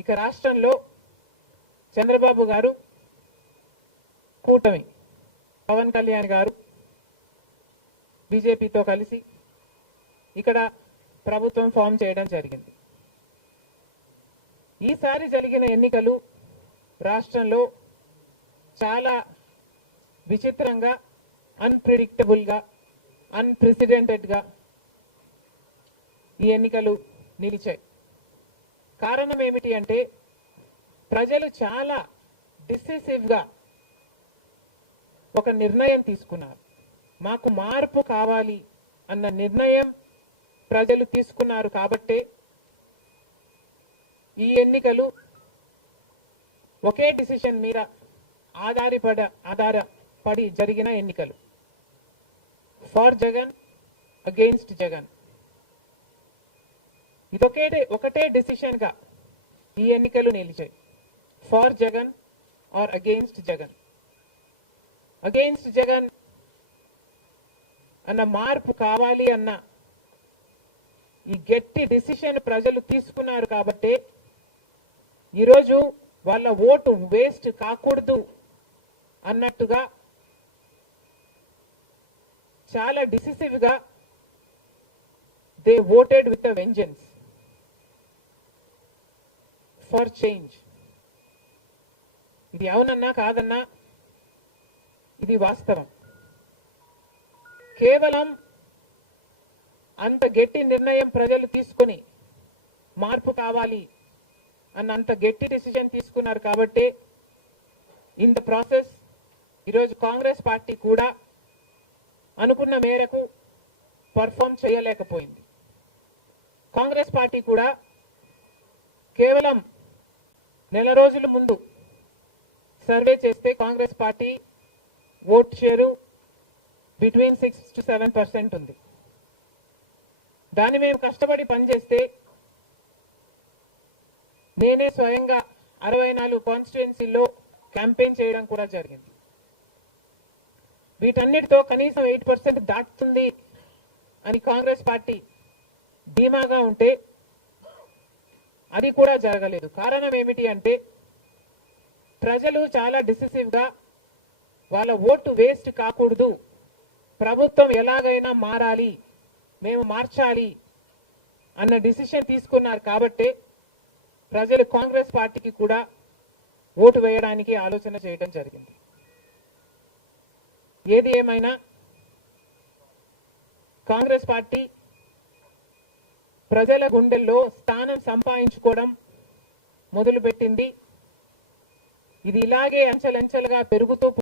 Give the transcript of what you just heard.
ఇక రాష్ట్రంలో చంద్రబాబు గారు కూటమి పవన్ కళ్యాణ్ గారు బీజేపీతో కలిసి ఇక్కడ ప్రభుత్వం ఫామ్ చేయడం జరిగింది. ఈసారి జరిగిన ఎన్నికలు రాష్ట్రంలో చాలా విచిత్రంగా, అన్ప్రెడిక్టబుల్ గా, అన్ప్రెసిడెంటెడ్ గా ఈ ఎన్నికలు నిలిచాయి. కారణం ఏమిటి అంటే ప్రజలు చాలా డిసిసివ్ గా ఒక నిర్ణయం తీసుకున్నారు. మాకు మార్పు కావాలి అన్న నిర్ణయం ప్రజలు తీసుకున్నారు కాబట్టే ఈ ఎన్నికలు ఒకే డిసిషన్ మీద ఆధారపడి జరిగిన ఎన్నికలు. For Jagan, against Jagan. ఒకటే డిసిషన్ గా ఈ ఎన్నికలు నిలిచాయి. For Jagan or against Jagan. Against Jagan అన్న మార్పు కావాలి అన్న ఈ గట్టి డిసిషన్ ప్రజలు తీసుకున్నారు కాబట్టి ఈరోజు వాళ్ళ ఓటు వేస్ట్ కాకూడదు అన్నట్టుగా చాలా డిసిసివ్ గా they voted with a vengeance for change. ఇది అవునన్నా కాదన్నా ఇది వాస్తవం. కేవలం అంత గట్టి నిర్ణయం ప్రజలు తీసుకుని మార్పు కావాలి అన్న అంత గట్టి డిసిజన్ తీసుకున్నారు కాబట్టి ఇన్ ద ప్రాసెస్ ఈరోజు కాంగ్రెస్ పార్టీ కూడా అనుకున్న మేరకు పర్ఫామ్ చేయలేకపోయింది. కాంగ్రెస్ పార్టీ కూడా కేవలం నెల రోజుల ముందు సర్వే చేస్తే Congress party vote share between 6 to 7% ఉంది. దాన్ని మేము కష్టపడి పనిచేస్తే నేనే స్వయంగా 64 కాన్స్టిట్యుయెన్సీల్లో క్యాంపెయిన్ చేయడం కూడా జరిగింది. వీటన్నిటితో కనీసం 8% దాటుతుంది అని కాంగ్రెస్ పార్టీ ధీమాగా ఉంటే అది కూడా జరగలేదు. కారణం ఏమిటి అంటే ప్రజలు చాలా డిసిసివ్ గా వాళ్ళ ఓటు వేస్ట్ కాకూడదు, ప్రభుత్వం ఎలాగైనా మారాలి, మేము మార్చాలి అన్న డిసిషన్ తీసుకున్నారు కాబట్టి ప్రజలు కాంగ్రెస్ పార్టీకి కూడా ఓటు వేయడానికి ఆలోచన చేయడం జరిగింది. ఏది ఏమైనా కాంగ్రెస్ పార్టీ ప్రజల గుండెల్లో స్థానం సంపాదించుకోవడం మొదలుపెట్టింది. ఇది ఇలాగే అంచెలంచెలుగా పెరుగుతూ